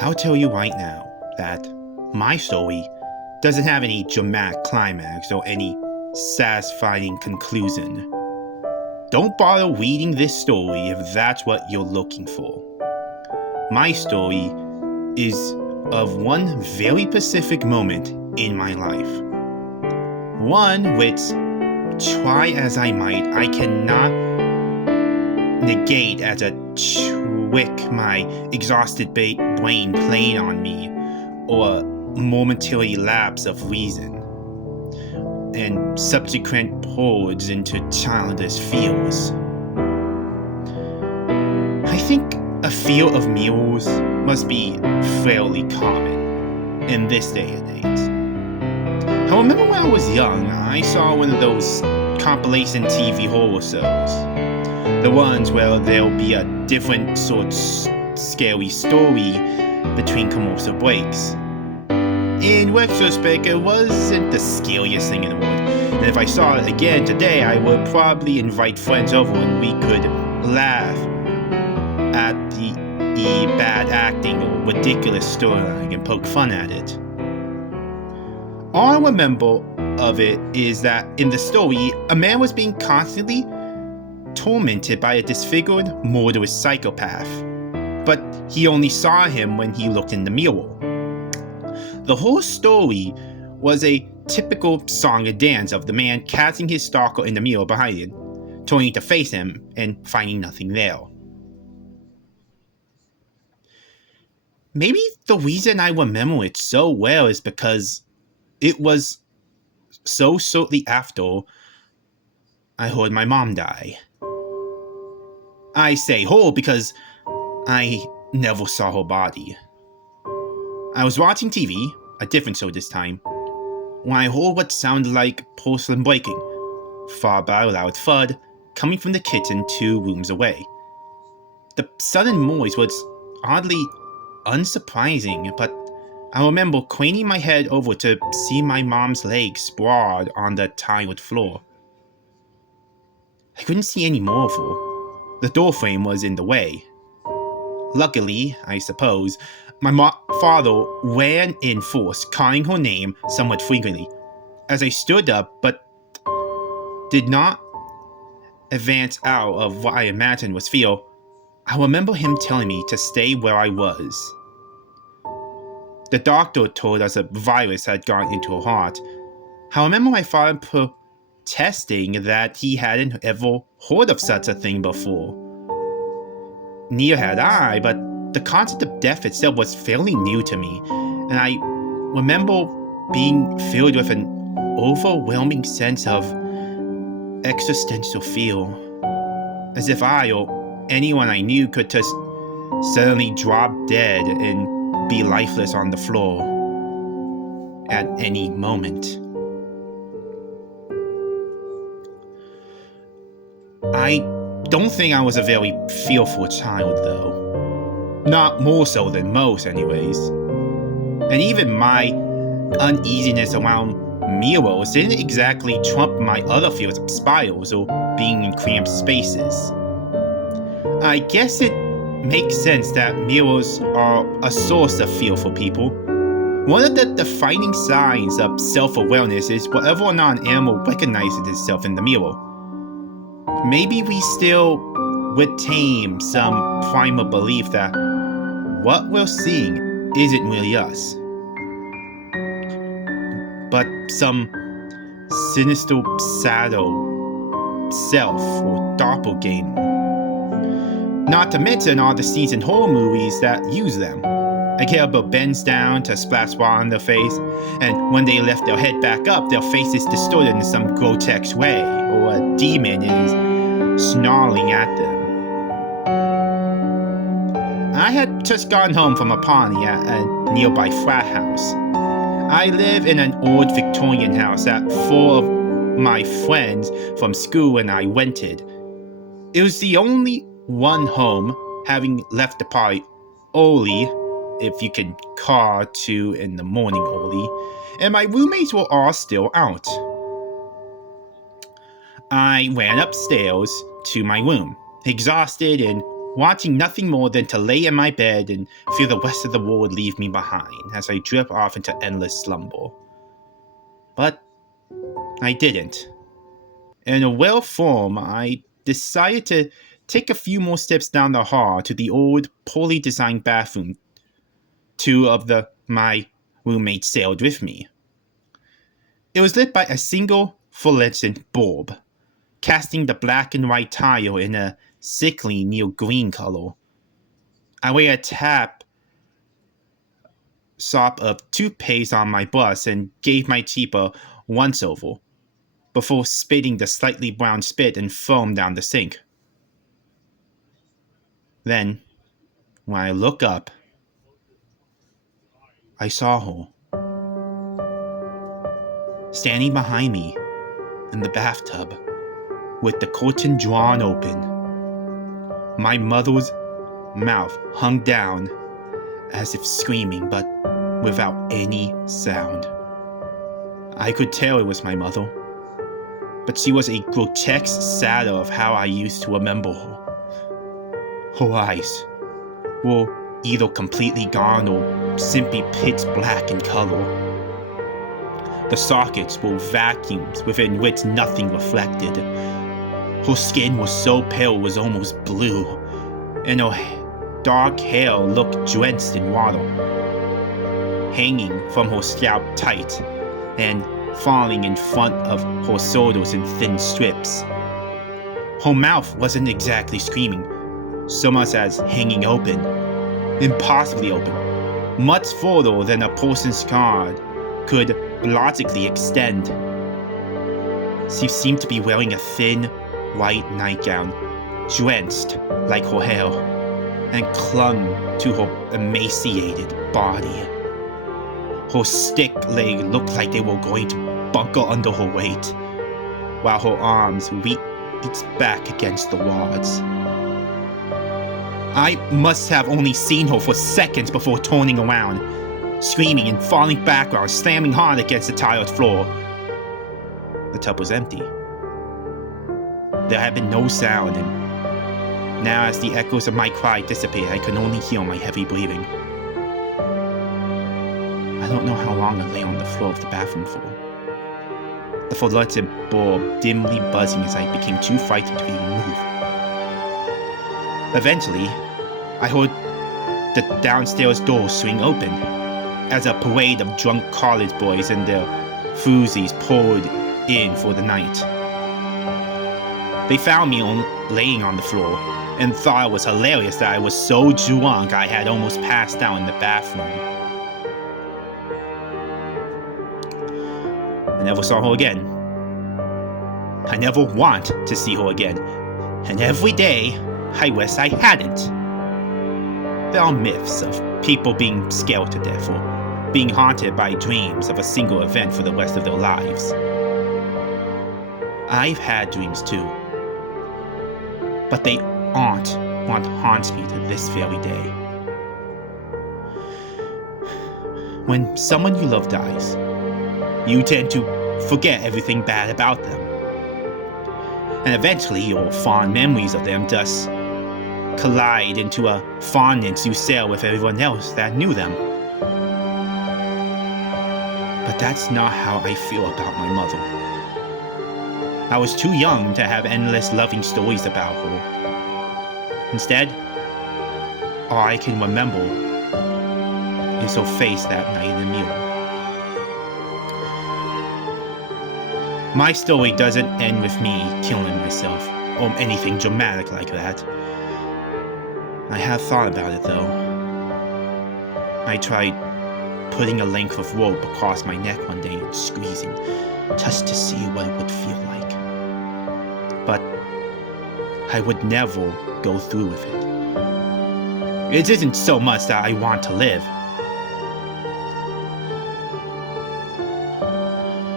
I'll tell you right now that my story doesn't have any dramatic climax or any satisfying conclusion. Don't bother reading this story if that's what you're looking for. My story is of one very specific moment in my life. One which, try as I might, I cannot negate as a trick my exhausted brain playing on me, or a momentary lapse of reason, and subsequent purge into childish fears. I think a fear of mules must be fairly common in this day and age. I remember when I was young, I saw one of those compilation TV horror shows. The ones where there'll be a different sort of scary story between commercial breaks. In retrospect, it wasn't the scariest thing in the world, and if I saw it again today, I would probably invite friends over and we could laugh at the bad acting or ridiculous storyline and poke fun at it. All I remember of it is that in the story, a man was being constantly tormented by a disfigured, murderous psychopath, but he only saw him when he looked in the mirror. The whole story was a typical song and dance of the man catching his stalker in the mirror behind him, turning to face him and finding nothing there. Maybe the reason I remember it so well is because it was so shortly after I heard my mom die. I say her because I never saw her body. I was watching TV, a different show this time, when I heard what sounded like porcelain breaking, followed by a loud thud coming from the kitchen 2 rooms away. The sudden noise was oddly unsurprising, but I remember craning my head over to see my mom's legs sprawled on the tiled floor. I couldn't see any more of her. The doorframe was in the way. Luckily, I suppose, my father ran in force, calling her name somewhat frequently, as I stood up but did not advance out of what I imagined was fear. I remember him telling me to stay where I was. The doctor told us a virus had gone into her heart. I remember my father protesting that he hadn't ever heard of such a thing before. Neither had I, but the concept of death itself was fairly new to me, and I remember being filled with an overwhelming sense of existential fear, as if I or anyone I knew could just suddenly drop dead and be lifeless on the floor at any moment. I don't think I was a very fearful child, though. Not more so than most, anyways. And even my uneasiness around mirrors didn't exactly trump my other fears of spirals or being in cramped spaces. I guess it makes sense that mirrors are a source of fear for people. One of the defining signs of self-awareness is whether or not an animal recognizes itself in the mirror. Maybe we still retain some primal belief that what we're seeing isn't really us, but some sinister shadow self or doppelganger. Not to mention all the scenes in horror movies that use them. A cowboy bends down to splash water on their face, and when they lift their head back up, their face is distorted in some grotesque way, or a demon is snarling at them. I had just gone home from a party at a nearby frat house. I live in an old Victorian house that 4 of my friends from school and I rented. It was the only one home, having left the party early, if you can call 2 in the morning early, and my roommates were all still out. I ran upstairs to my room, exhausted and wanting nothing more than to lay in my bed and feel the rest of the world leave me behind as I drift off into endless slumber. But I didn't. In a well form, I decided to take a few more steps down the hall to the old, poorly designed bathroom. Two of my roommates sailed with me. It was lit by a single fluorescent bulb, casting the black and white tile in a sickly near-green color. I weighed a tap sop of toothpaste on my bus and gave my teeth a once-over, before spitting the slightly brown spit and foam down the sink. Then, when I looked up, I saw her, standing behind me in the bathtub, with the curtain drawn open. My mother's mouth hung down as if screaming, but without any sound. I could tell it was my mother, but she was a grotesque shadow of how I used to remember her. Her eyes were either completely gone or simply pitch black in color. The sockets were vacuums within which nothing reflected. Her skin was so pale it was almost blue, and her dark hair looked drenched in water, hanging from her scalp tight and falling in front of her shoulders in thin strips. Her mouth wasn't exactly screaming, so much as hanging open, impossibly open, much further than a person's guard could logically extend. She seemed to be wearing a thin, white nightgown, drenched like her hair, and clung to her emaciated body. Her stick leg looked like they were going to buckle under her weight, while her arms reached back against the walls. I must have only seen her for seconds before turning around, screaming and falling backward, slamming hard against the tiled floor. The tub was empty. There had been no sound, and now as the echoes of my cry dissipated, I could only hear my heavy breathing. I don't know how long I lay on the floor of the bathroom for. The fluorescent bulb dimly buzzing as I became too frightened to even move. Eventually, I heard the downstairs door swing open as a parade of drunk college boys and their foozies poured in for the night. They found me laying on the floor and thought it was hilarious that I was so drunk I had almost passed out in the bathroom. I never saw her again. I never want to see her again, and every day I wish I hadn't. There are myths of people being scared to death or being haunted by dreams of a single event for the rest of their lives. I've had dreams too, but they aren't what haunts me to this very day. When someone you love dies, you tend to forget everything bad about them, and eventually your fond memories of them just collide into a fondness you share with everyone else that knew them. But that's not how I feel about my mother. I was too young to have endless loving stories about her. Instead, all I can remember is her face that night in the mirror. My story doesn't end with me killing myself, or anything dramatic like that. I have thought about it though. I tried putting a length of rope across my neck one day and squeezing, just to see what it would feel like. But I would never go through with it. It isn't so much that I want to live.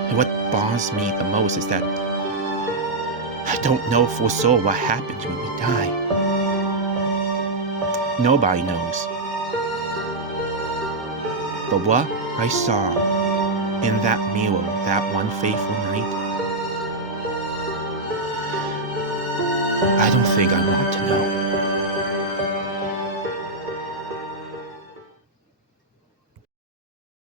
And what bothers me the most is that I don't know for sure what happens when we die. Nobody knows. But what I saw in that mirror that one fateful night, I don't think I want to know.